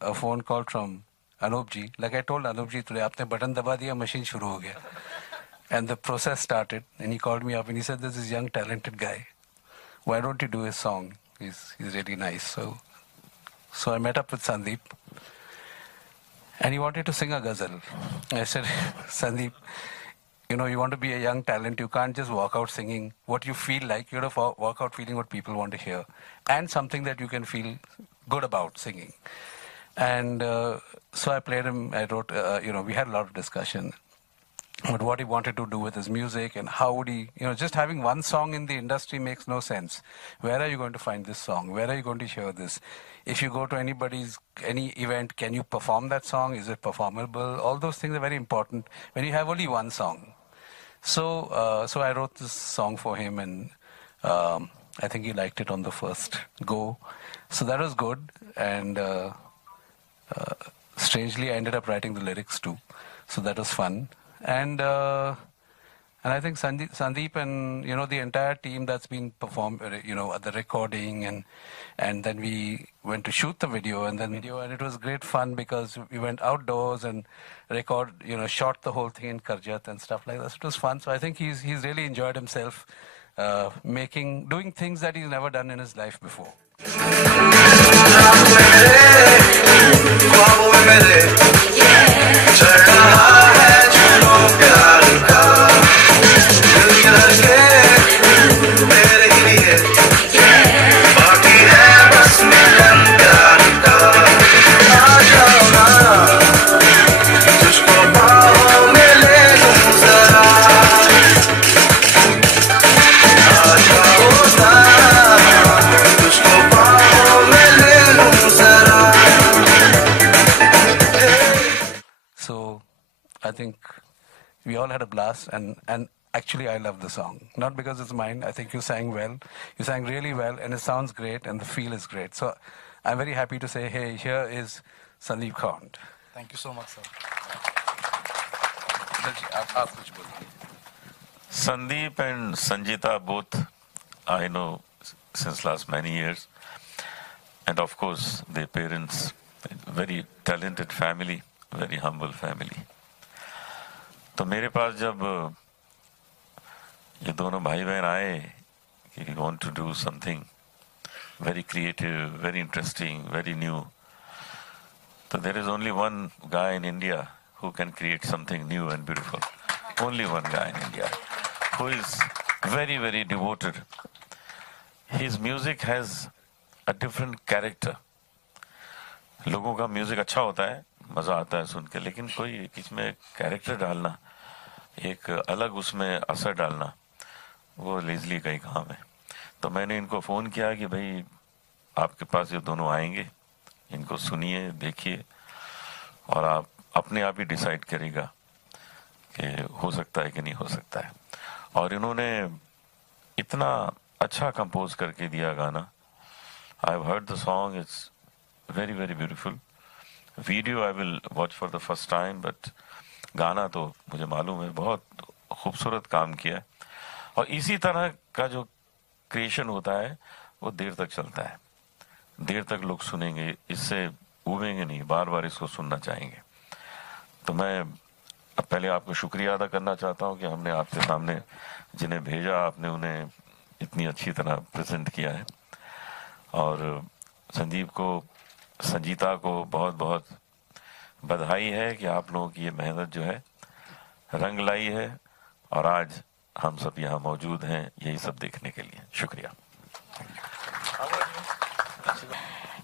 a phone call from Anup ji. Like I told Anup ji today, आपने button दबा दिया, machine शुरू हो गया. And the process started, and he called me up and he said, "There's this young talented guy. Why don't you do his song? He's really nice." So I met up with Sandeep, and he wanted to sing a ghazal. I said, Sandeep, you know, you want to be a young talent, you can't just walk out singing what you feel like. You got to walk out feeling what people want to hear, and something that you can feel good about singing. And so I played him. I wrote, we had a lot of discussion. But what he wanted to do with his music and how would he, just having one song in the industry makes no sense. Where are you going to find this song? Where are you going to hear this? If you go to any event, can you perform that song? Is it performable? All those things are very important when you have only one song. So I wrote this song for him, and I think he liked it on the first go. So that was good. And strangely, I ended up writing the lyrics too. So that was fun. And I think Sandeep and the entire team that's been performed, at the recording, and then we went to shoot the video, and it was great fun because we went outdoors and shot the whole thing in Karjat and stuff like that. So it was fun. So I think he's really enjoyed himself doing things that he's never done in his life before. I think we all had a blast, and actually I love the song. Not because it's mine. I think you sang well. You sang really well, and it sounds great, and the feel is great. So I'm very happy to say, hey, here is Sandeep Khond. Thank you so much, sir. Sandeep and Sanjita both I know since last many years. And of course, their parents, very talented family, very humble family. तो मेरे पास जब ये दोनों भाई बहन आए कि we want to do something very creative, very interesting, very new. So there is only one guy in India who can create something new and beautiful. Only one guy in India who is very, very devoted. His music has a different character. लोगों का music अच्छा होता है, मजा आता है सुन के, लेकिन कोई इसमें कैरेक्टर डालना, एक अलग उसमें असर डालना, वो लेजली का ही काम है. तो मैंने इनको फोन किया कि भाई आपके पास ये दोनों आएंगे, इनको सुनिए, देखिए, और आप अपने आप ही डिसाइड करेगा कि हो सकता है कि नहीं हो सकता है. और इन्होंने इतना अच्छा कंपोज करके दिया गाना. I have heard the song, it's very, very beautiful. Video I will watch for the first time, but गाना तो मुझे मालूम है बहुत खूबसूरत काम किया है. और इसी तरह का जो क्रिएशन होता है वो देर तक चलता है, देर तक लोग सुनेंगे, इससे उबेंगे नहीं, बार बार इसको सुनना चाहेंगे. तो मैं अब पहले आपको शुक्रिया अदा करना चाहता हूँ कि हमने आपके सामने जिन्हें भेजा, आपने उन्हें इतनी अच्छी तरह प्रेजेंट किया है. और संदीप को, संजीता को बहुत बहुत बधाई है कि आप लोगों की ये मेहनत जो है रंग लाई है, और आज हम सब यहाँ मौजूद हैं यही सब देखने के लिए. शुक्रिया.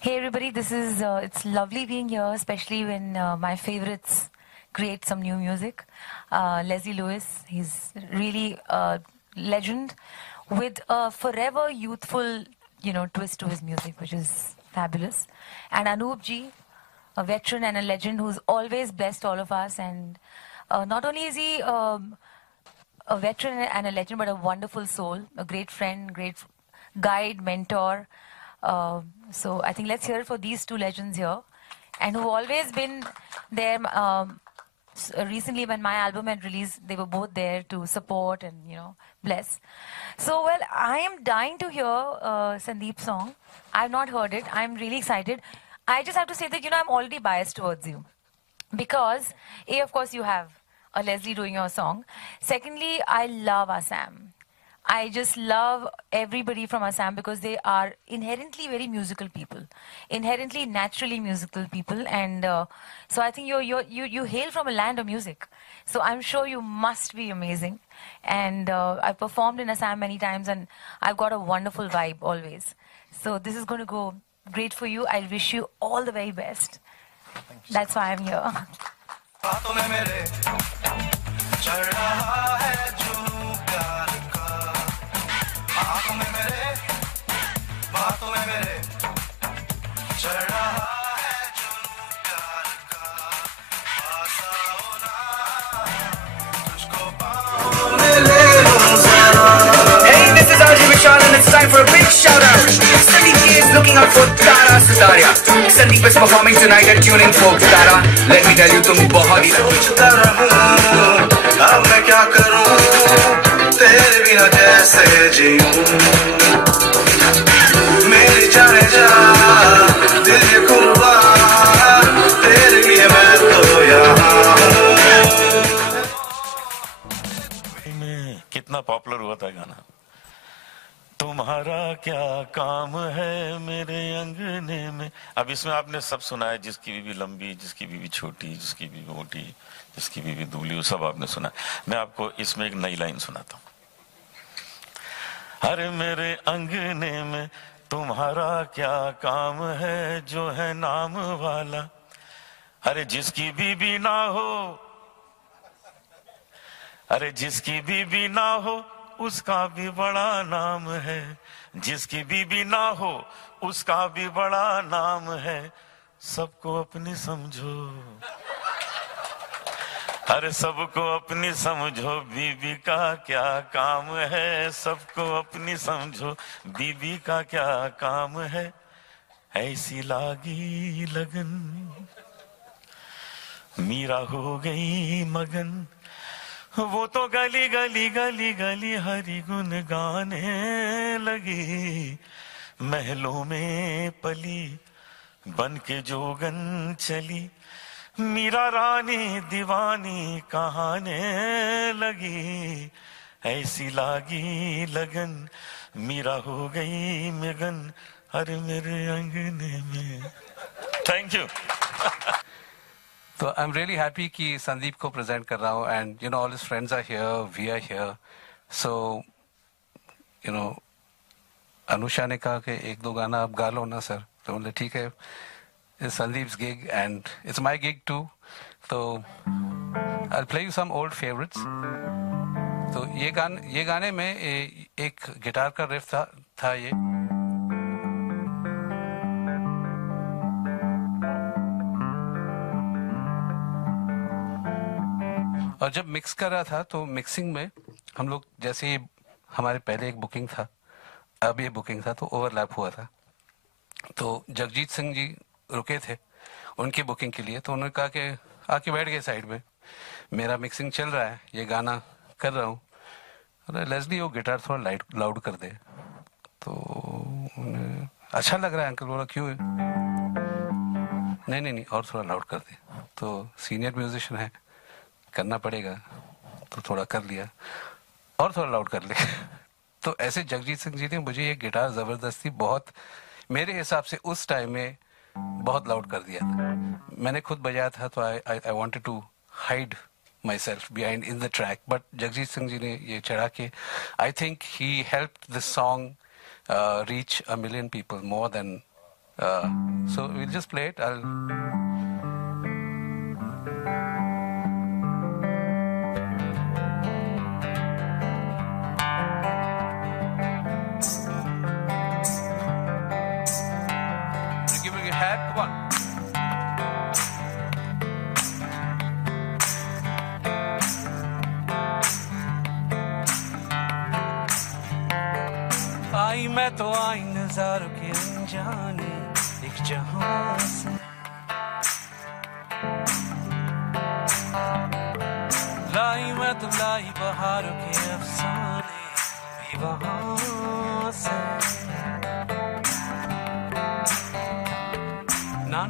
Hey everybody, this is it's lovely being here, especially when my favorites create some new music. Leslie Lewis, he's really a legend with a forever youthful, twist to his music, which is fabulous. And Anup ji, a veteran and a legend who's always blessed all of us. And not only is he a veteran and a legend, but a wonderful soul, a great friend, great guide, mentor. So I think let's hear it for these two legends here, and who've always been there. Recently, when my album had released, they were both there to support and bless. So well, I am dying to hear Sandeep's song. I've not heard it. I'm really excited. I just have to say that, I'm already biased towards you. Because, A, of course, you have a Leslie doing your song. Secondly, I love Assam. I just love everybody from Assam because they are inherently very musical people, inherently naturally musical people, and so I think you hail from a land of music. So I'm sure you must be amazing. And I've performed in Assam many times, and I've got a wonderful vibe always. So this is going to go great for you. I wish you all the very best. That's why I'm here. And it's time for a big shout out. Sandeep is looking out for Tara Sutaria. Sandeep is performing tonight at Tuning Folk. Tara, let me tell you, तुम बहुत ही सोचता रहूं, अब मैं क्या करूं, तेरे बिना कैसे जीऊं, मेरी जाने जा, दिल ये कुर्बान, तेरे लिए मैं तो यहाँ हूं। कितना पॉपुलर हुआ था गाना। तुम्हारा क्या काम है मेरे अंगने में। अब इसमें आपने सब सुना है, जिसकी बीवी लंबी, जिसकी बीवी छोटी, जिसकी बीवी मोटी, जिसकी बीवी दुबली, सब आपने सुना। मैं आपको इसमें एक नई लाइन सुनाता हूँ। अरे मेरे अंगने में तुम्हारा क्या काम है जो है नाम वाला। अरे जिसकी बीवी ना हो, अरे जिसकी बीवी ना हो उसका भी बड़ा नाम है, जिसकी बीवी ना हो उसका भी बड़ा नाम है। सबको अपनी समझो, अरे सबको अपनी समझो, बीवी का क्या काम है। सबको अपनी समझो, बीवी का क्या काम है। ऐसी लागी लगन, मीरा हो गई मगन, वो तो गली गली गली गली हरि गुन गाने लगी। महलों में पली बन के जोगन चली, मीरा रानी दीवानी कहाने लगी। ऐसी लागी लगन, मीरा हो गई मगन, अरे मेरे अंगने में। Thank you. So I'm really happy कि संदीप को present कर रहा हूँ, and all his friends are here, we are here. So Anusha ने कहा कि एक दो गाना आप गा लो ना सर, तो बोले ठीक है, it's Sandeep's gig and it's my gig too. So I'll play you some old favorites. तो ये गाने में एक गिटार का रिफ था ये। और जब मिक्स कर रहा था तो मिक्सिंग में हम लोग, जैसे हमारे पहले एक बुकिंग था, अब ये बुकिंग था, तो ओवरलैप हुआ था। तो जगजीत सिंह जी रुके थे उनकी बुकिंग के लिए, तो उन्होंने कहा कि आके बैठ गए साइड में, मेरा मिक्सिंग चल रहा है, ये गाना कर रहा हूँ, अरे लेस्ली वो गिटार थोड़ा लाउड कर दे। तो उन्हें अच्छा लग रहा है अंकल। बोला क्यों? नहीं और थोड़ा लाउड कर दे। तो सीनियर म्यूजिशियन है, करना पड़ेगा, तो थोड़ा कर लिया और थोड़ा लाउड कर लिया। तो ऐसे जगजीत सिंह जी ने मुझे ये गिटार जबरदस्ती बहुत, मेरे हिसाब से उस टाइम में बहुत लाउड कर दिया था। मैंने खुद बजाया था तो I wanted to hide my self behind in the track, but Jagjit Singh ji ने ये चढ़ा के, I think he helped this song reach 1 million people more than so we'll just play it. Give me your hat, come on. आई मैं तो आई नजारों के अनजाने एक जहां से, लाई मैं तो लाई बहारों के अफसाने भी वहां से। ना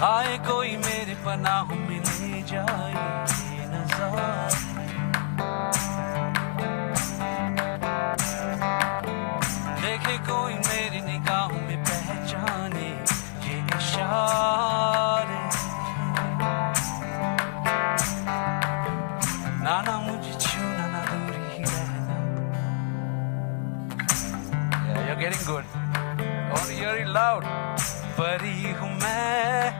आए कोई मेरे पनाह में ले जाए ये नजारे, देखे कोई मेरी निगाहों में पहचाने ये इशारे, ना मुझे छूना ना दूरी ही रहना. Yeah, you're getting good. I want to hear it loud. परी हूँ मैं,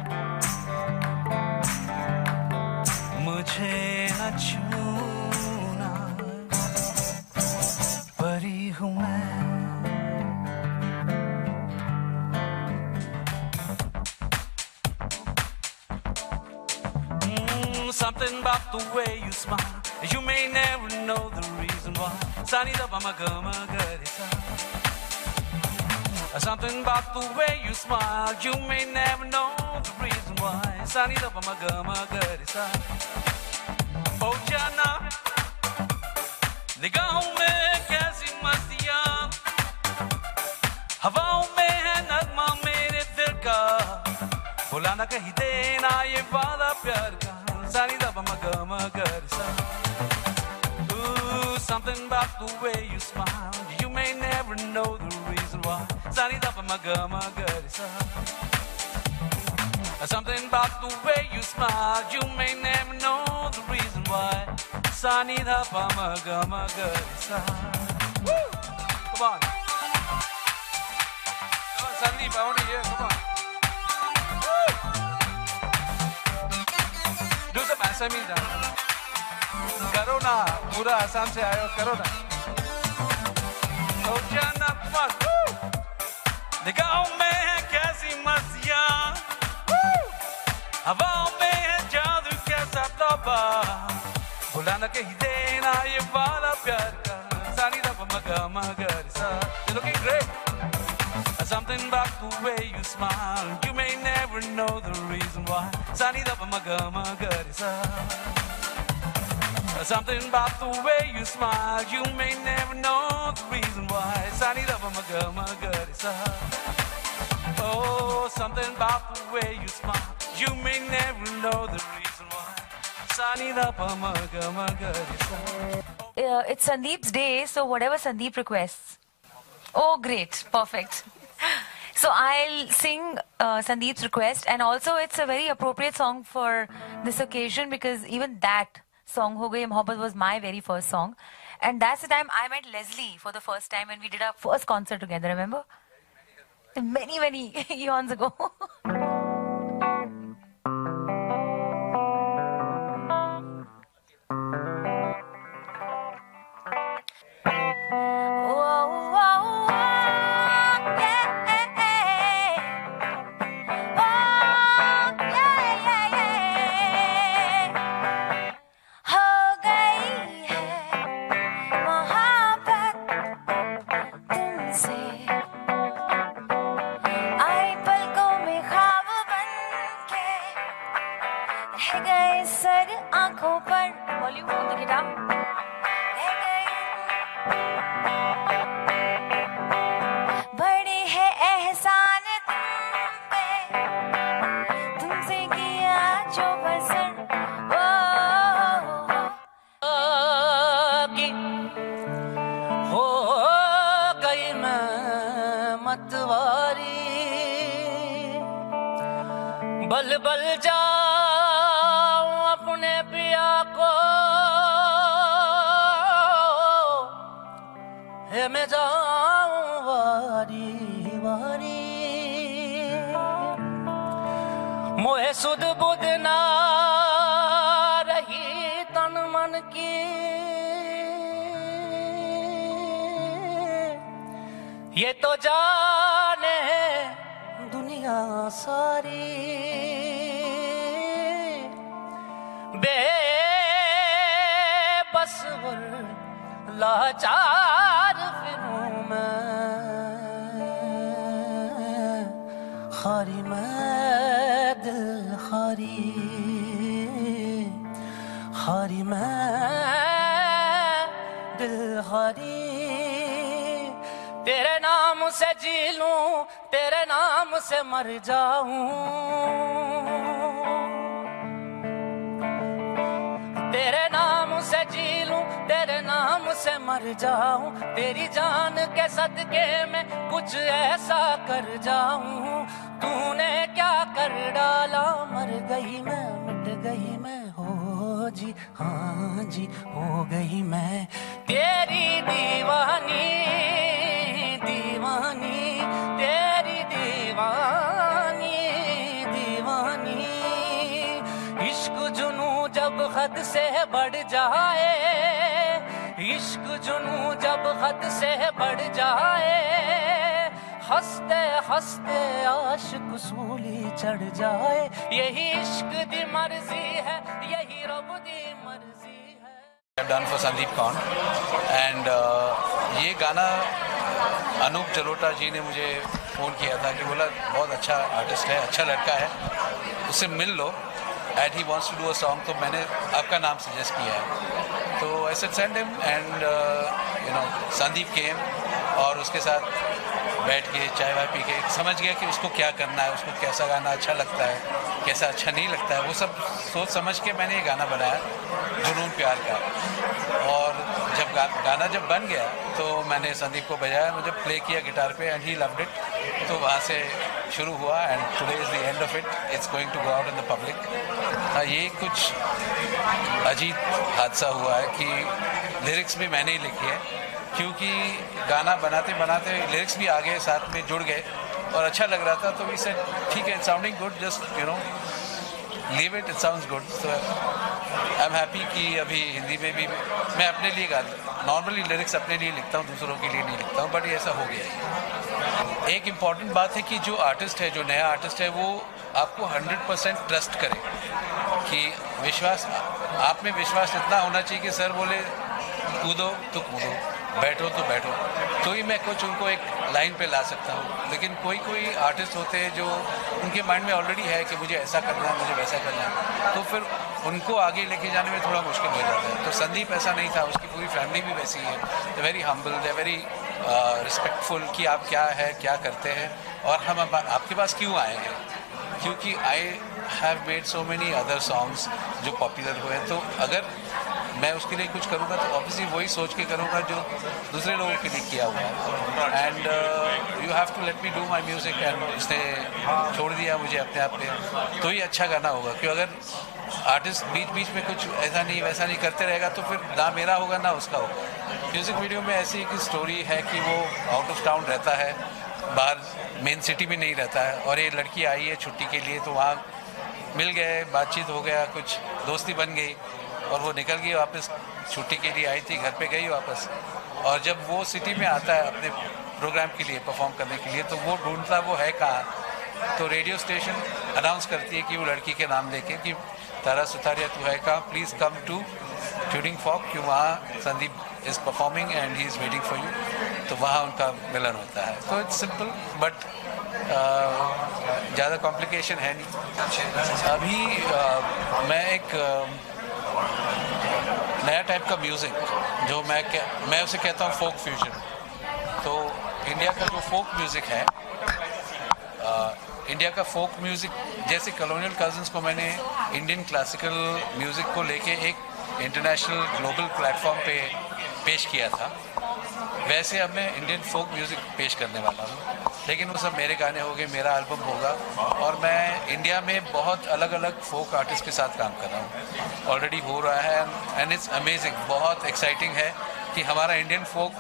मुझे न छूना, परी हूँ मैं. Something about the way you smile, you may never know the reason why. Sunny da ba ma ga ma ga re sa. Something about the way you smile, you may never know the reason why. Sunny da ba ma ga re sa. Oh jana, निगाहों में कैसी मस्तियाँ, हवाओं में है नगमा मेरे दिल का, भुला ना कहीं देना ये वादा प्यार का. Sunny da ba ma ga re sa. Ooh, something about the way you smile, you may never know the reason why. Sunny da ba ma ga re sa. Something about the way you smile, you may never know the reason why. Sunny da ba ma ga re sa. Woo! Come on. Come on, Sandeep, I want to hear. Come on. Do some Assamese dance. करो ना, पूरा आसाम से आयो, करो ना. तो जाना मत. निगाहों में है कैसी मस्तियाँ, हवाओं में है जादू कैसा तौबा, भुला ना कहीं देना ये वाला प्यार का. Sunny da ba ma ga re sa. You're looking great. Something about the way you smile, you may never know the reason why. Sunny da ba ma ga re sa. Something about the way you smile, you may never know the reason why. Sunny da ba ma ga re sa. Oh, something about the way you smile, you may never know the reason why. Sunny da ba ma ga re sa. It's Sandeep's day, so whatever Sandeep requests. Oh, great. Perfect. So I'll sing Sandeep's request, and also it's a very appropriate song for this occasion because even that song, Ho Gayi Mohabbat, was my very first song. And that's the time I met Leslie for the first time when we did our first concert together, remember? Many, many eons ago. बल बल जाऊं अपने पिया को, हे मैं जाऊं वारी वारी, मोहे सुध बुध ना रही तन मन की, ये तो जाने दुनिया सारी, बेबस और लाचार फिरूं मैं, खारी मैं दिल खारी, खारी मैं दिल खारी, तेरे नाम नाम से जी लूं, तेरे नाम से मर जाऊं, तेरे नाम से जी लूं, तेरे नाम से मर जाऊं, तेरी जान के सदके में कुछ ऐसा कर जाऊं, तूने क्या कर डाला, मर गई मैं, मिट गई मैं, हो जी हाँ जी हो गई मैं, तेरी दीवानी दीवानी, तेरी दीवानी दीवानी, इश्क जुनू जब हद से बढ़ जाए, इश्क जुनू जब हद से बढ़ जाए, हंसते हंसते आशिक सूली चढ़ जाए, यही इश्क दी मर्जी है, यही रब दी मर्जी है। I've done for Sandeep Kaun and ये गाना अनूप जलोटा जी ने मुझे फ़ोन किया था कि बोला बहुत अच्छा आर्टिस्ट है, अच्छा लड़का है, उससे मिल लो and he wants to do a song, तो मैंने आपका नाम सजेस्ट किया है, तो I said send him and you know Sandeep came और उसके साथ बैठ के चाय वाय पी के समझ गया कि उसको क्या करना है, उसको कैसा गाना अच्छा लगता है, कैसा अच्छा नहीं लगता है, वो सब सोच समझ के मैंने ये गाना बनाया जुनून प्यार का। और जब गाना जब बन गया तो मैंने संदीप को बजाया, मुझे प्ले किया गिटार पे एंड ही लव्ड इट, तो वहाँ से शुरू हुआ and today is the end of it, it's going to go out in the public. ये कुछ अजीब हादसा हुआ है कि लिरिक्स भी मैंने ही लिखी है, क्योंकि गाना बनाते बनाते लिरिक्स भी आ गए, साथ में जुड़ गए और अच्छा लग रहा था, तो वी सेड ठीक है, sounding good, just you know leave it, it sounds good. So I am happy कि अभी हिंदी में भी मैं अपने लिए नॉर्मली लिरिक्स अपने लिए लिखता हूँ, दूसरों के लिए नहीं लिखता हूँ, बट ये ऐसा हो गया है। एक इम्पॉर्टेंट बात है कि जो आर्टिस्ट है, जो नया आर्टिस्ट है, वो आपको 100% ट्रस्ट करे, कि विश्वास, आप में विश्वास इतना होना चाहिए कि सर बोले कूदो तो कूदो, बैठो तो बैठो, तो ही मैं कुछ उनको एक लाइन पे ला सकता हूँ। लेकिन कोई कोई आर्टिस्ट होते हैं जो उनके माइंड में ऑलरेडी है कि मुझे ऐसा करना है, मुझे वैसा करना है, तो फिर उनको आगे लेके जाने में थोड़ा मुश्किल हो जाता है। तो संदीप ऐसा नहीं था, उसकी पूरी फैमिली भी वैसी है, they very humble, they very respectful कि आप क्या है, क्या करते हैं और हम आपके पास क्यों आए हैं, क्योंकि I have made so many other songs जो पॉपुलर हुए, तो अगर मैं उसके लिए कुछ करूँगा तो ऑब्वियसली वही सोच के करूँगा जो दूसरे लोगों के लिए किया हुआ है। And you have to let me do my music, and इसने छोड़ दिया मुझे अपने आप पे, तो ही अच्छा गाना होगा। क्योंकि अगर आर्टिस्ट बीच बीच में कुछ ऐसा नहीं वैसा नहीं करते रहेगा तो फिर ना मेरा होगा ना उसका होगा। म्यूज़िक वीडियो में ऐसी एक स्टोरी है कि वो आउट ऑफ टाउन रहता है, बाहर मेन सिटी में नहीं रहता है, और ये लड़की आई है छुट्टी के लिए, तो वहाँ मिल गए, बातचीत हो गया, कुछ दोस्ती बन गई और वो निकल गई वापस, छुट्टी के लिए आई थी, घर पे गई वापस। और जब वो सिटी में आता है अपने प्रोग्राम के लिए, परफॉर्म करने के लिए, तो वो ढूंढता वो है कहाँ, तो रेडियो स्टेशन अनाउंस करती है कि वो लड़की के नाम लेके कि तारा सुतारिया तू है कहाँ, please come to tuning folk, क्यों वहाँ Sandeep is performing and he is waiting for you, तो वहाँ उनका मिलन होता है। तो इट्स सिंपल, बट ज़्यादा कॉम्प्लिकेशन है नहीं। अभी मैं एक नया टाइप का म्यूज़िक जो मैं उसे कहता हूँ फोक फ्यूजन। तो इंडिया का जो फोक म्यूज़िक है, इंडिया का फोक म्यूज़िक, जैसे कॉलोनियल कज़न्स को मैंने इंडियन क्लासिकल म्यूज़िक को लेके एक इंटरनेशनल ग्लोबल प्लेटफॉर्म पे पेश किया था, वैसे अब मैं इंडियन फोक म्यूज़िक पेश करने वाला हूँ। लेकिन वो सब मेरे गाने होंगे, मेरा एल्बम होगा, और मैं इंडिया में बहुत अलग अलग फोक आर्टिस्ट के साथ काम कर रहा हूँ, ऑलरेडी हो रहा है, एंड इट्स अमेजिंग, बहुत एक्साइटिंग है कि हमारा इंडियन फोक,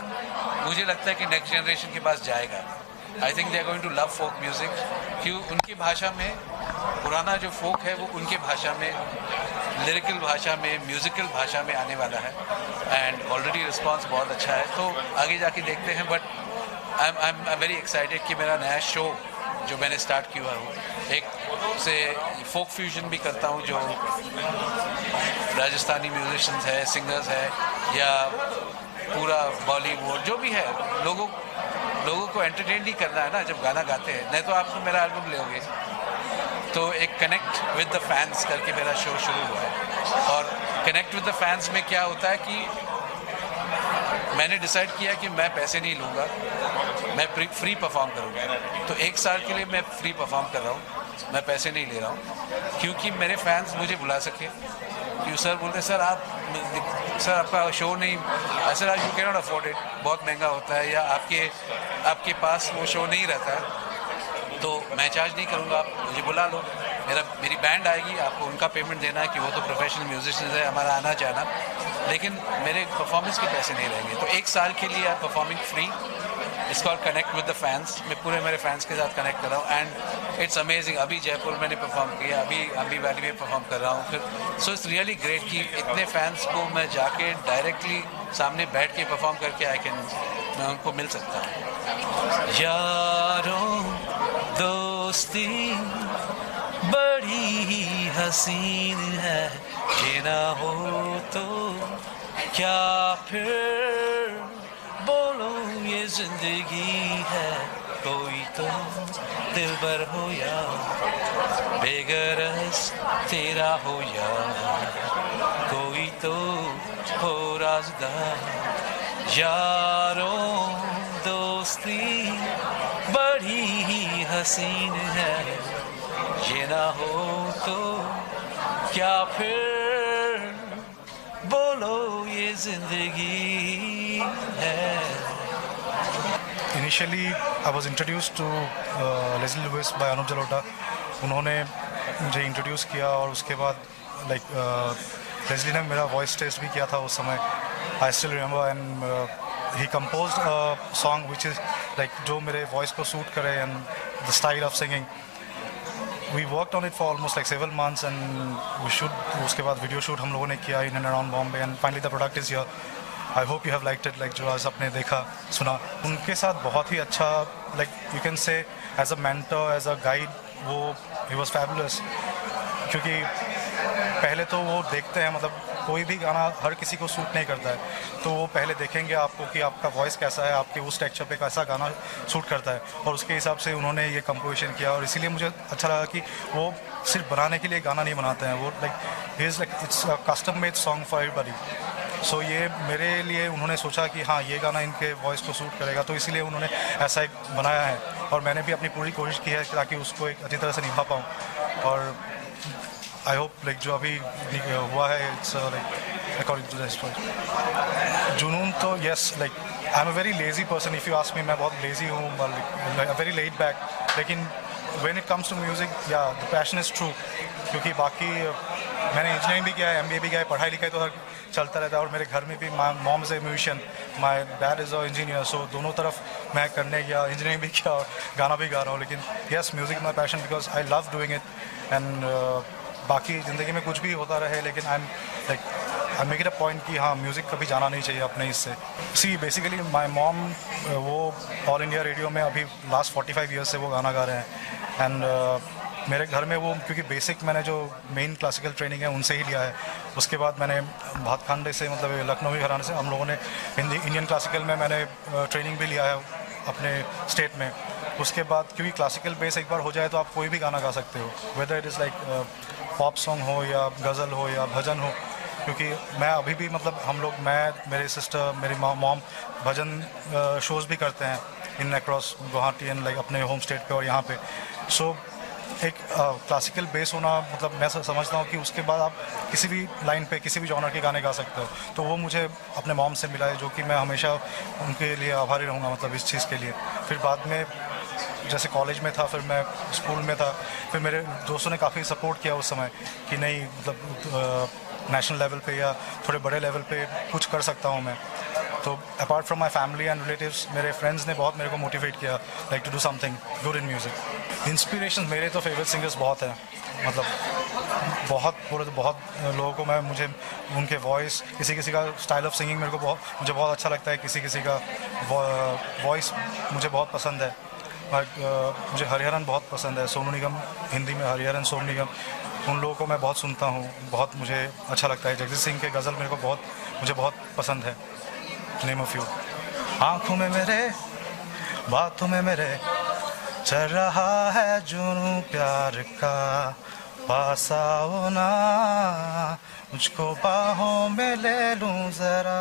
मुझे लगता है कि नेक्स्ट जनरेशन के पास जाएगा। I think they are going to love folk music, क्यों उनकी भाषा में, पुराना जो फोक है वो उनके भाषा में, लिरिकल भाषा में, म्यूज़िकल भाषा में आने वाला है, एंड ऑलरेडी रिस्पॉन्स बहुत अच्छा है। तो आगे जाके देखते हैं, but I am very excited कि मेरा नया शो जो मैंने स्टार्ट किया हूँ, एक से फोक फ्यूजन भी करता हूँ, जो राजस्थानी म्यूजिशियंस है, सिंगर्स है, या पूरा बॉलीवुड जो भी है, लोगों को एंटरटेन ही करना है ना जब गाना गाते हैं, नहीं तो आप तो मेरा एल्बम लोगे। तो एक कनेक्ट विद द फैंस करके मेरा शो शुरू हुआ है, और कनेक्ट विद द फैंस में क्या होता है कि मैंने डिसाइड किया कि मैं पैसे नहीं लूँगा, मैं फ्री परफॉर्म करूँगा। तो 1 साल के लिए मैं फ्री परफॉर्म कर रहा हूँ, मैं पैसे नहीं ले रहा हूँ, क्योंकि मेरे फैंस मुझे बुला सके। क्यों सर बोलते सर आपका शो नहीं, sir you can not afford it, बहुत महंगा होता है, या आपके पास वो शो नहीं रहता है, तो मैं चार्ज नहीं करूँगा, आप मुझे बुला लो, मेरी बैंड आएगी, आपको उनका पेमेंट देना है कि वो तो प्रोफेशनल म्यूजिशियंस है, हमारा आना जाना, लेकिन मेरे परफॉर्मेंस के पैसे नहीं रहेंगे। तो 1 साल के लिए आप performing free, it's called connect with the fans. मैं पूरे मेरे फैंस के साथ कनेक्ट कर रहा हूँ एंड इट्स अमेजिंग। अभी जयपुर मैंने परफॉर्म किया, अभी अम्बी वैली में परफॉर्म कर रहा हूँ फिर। सो इट्स रियली ग्रेट कि इतने फैंस को मैं जाके डायरेक्टली सामने बैठ के परफॉर्म करके मैं उनको मिल सकता हूँ। यारों दोस्ती बड़ी ही हसीन है, ये ना हो तो क्या फिर बोलो ये जिंदगी है, कोई तो दिलबर हो या बेगरज तेरा हो या कोई तो हो राज़दार। यारों दोस्ती बड़ी ही हसीन है, ये ना हो तो क्या फिर बोलो ये जिंदगी है। Initially, I was introduced to Leslie Lewis by Anup Jalota. उन्होंने मुझे इंट्रोड्यूस किया और उसके बाद लेस्ली ने मेरा वॉइस टेस्ट भी किया था उस समय। I still remember and he composed a song which is जो मेरे वॉइस को सूट करे and the style of singing. We worked on it for almost several months and we shoot, उसके बाद वीडियो शूट हम लोगों ने किया in and around Bombay and finally the product is here. I hope you have liked it, जो आज आपने देखा सुना। उनके साथ बहुत ही अच्छा you can say as a mentor, as a guide, वो ही वॉज फैबुलस। क्योंकि पहले तो वो देखते हैं, कोई भी गाना हर किसी को सूट नहीं करता है, तो वो पहले देखेंगे आपको कि आपका वॉइस कैसा है, आपके उस टेक्सचर पे कैसा गाना सूट करता है, और उसके हिसाब से उन्होंने ये कंपोजिशन किया। और इसीलिए मुझे अच्छा लगा कि वो सिर्फ बनाने के लिए गाना नहीं बनाते हैं, वो it's a custom made song for everybody. So ये मेरे लिए उन्होंने सोचा कि हाँ ये गाना इनके वॉइस को सूट करेगा, तो इसीलिए उन्होंने ऐसा एक बनाया है, और मैंने भी अपनी पूरी कोशिश की है ताकि उसको एक अच्छी तरह से निभा पाऊँ। और आई होप जो अभी हुआ है इट्स अकॉर्डिंग टू द जुनून। तो yes, I am a very lazy person, if you ask me, मैं बहुत लेजी हूँ, वेरी लेड बैक। लेकिन when it comes to music, या द पैशन इज़ ट्रू। क्योंकि बाकी मैंने इंजीनियरिंग भी किया है, MBA भी किया है, पढ़ाई लिखाई तो हर चलता रहता है। और मेरे घर में भी my mom is a musician, my dad is a engineer, so दोनों तरफ मैं करने गया, इंजीनियरिंग भी किया और गाना भी गा रहा हूँ। लेकिन yes, music my passion because I love doing it. And बाकी ज़िंदगी में कुछ भी होता रहे, लेकिन I make it a point कि हाँ म्यूज़िक कभी जाना नहीं चाहिए अपने इससे। सी बेसिकली माई मॉम वो ऑल इंडिया रेडियो में अभी लास्ट 45 ईयर्स से वो गाना गा रहे हैं। एंड मेरे घर में वो, क्योंकि बेसिक मैंने जो मेन क्लासिकल ट्रेनिंग है उनसे ही लिया है। उसके बाद मैंने भातखांडे से, लखनवी घराने से, हम लोगों ने इंडियन क्लासिकल में मैंने ट्रेनिंग भी लिया है अपने स्टेट में। उसके बाद क्योंकि क्लासिकल बेस एक बार हो जाए तो आप कोई भी गाना गा सकते हो, whether it is pop song हो या गज़ल हो या भजन हो। क्योंकि मैं अभी भी हम लोग, मैं, मेरे सिस्टर, मेरी मॉम भजन शोज़ भी करते हैं इन अक्रॉस गुवाहाटी एंड अपने होम स्टेट पे और यहाँ पे। सो एक क्लासिकल बेस होना, मैं समझता हूँ कि उसके बाद आप किसी भी लाइन पे किसी भी जॉनर के गाने गा सकते हो। तो वो मुझे अपने मॉम से मिला है, जो कि मैं हमेशा उनके लिए आभारी रहूँगा इस चीज़ के लिए। फिर बाद में जैसे कॉलेज में था, फिर मैं स्कूल में था, फिर मेरे दोस्तों ने काफ़ी सपोर्ट किया उस समय कि नहीं नेशनल लेवल पे या थोड़े बड़े लेवल पे कुछ कर सकता हूँ मैं। तो apart from my family and relatives, मेरे फ्रेंड्स ने बहुत मेरे को मोटिवेट किया to do something good in music. Inspiration मेरे तो फेवरेट सिंगर्स बहुत हैं, बहुत लोगों को मुझे उनके वॉइस, किसी का स्टाइल ऑफ सिंगिंग मुझे बहुत अच्छा लगता है, किसी का वॉइस मुझे बहुत पसंद है। मुझे हरिहरन बहुत पसंद है, सोनू निगम, हिंदी में हरिहरन, सोनू निगम, उन लोगों को मैं बहुत सुनता हूँ, बहुत मुझे अच्छा लगता है। जगजीत सिंह के गज़ल मुझे बहुत पसंद है। Name of you. आँखों में मेरे, बातों में मेरे चल रहा है जुनून प्यार का, पास आओ ना मुझको बाहों में ले लूं जरा।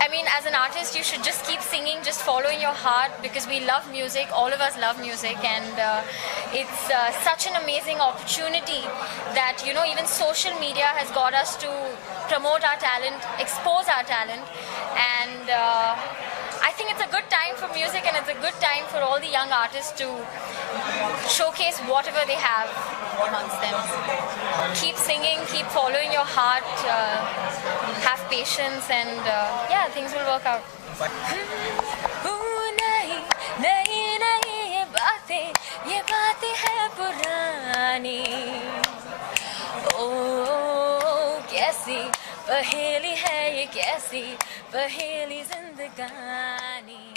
I mean, as an artist, you should just keep singing, just following your heart, because we love music. All of us love music, and it's such an amazing opportunity that, you know, even social media has got us to promote our talent, expose our talent, and I think it's a good time for music, and it's a good time for all the young artists to showcase whatever they have amongst them. Keep singing, keep following your heart, have patience, and yeah, things will work out. ये बातें हैं पुरानी, ओ कैसी पहेली है ये, कैसी पहेली जिंदगानी.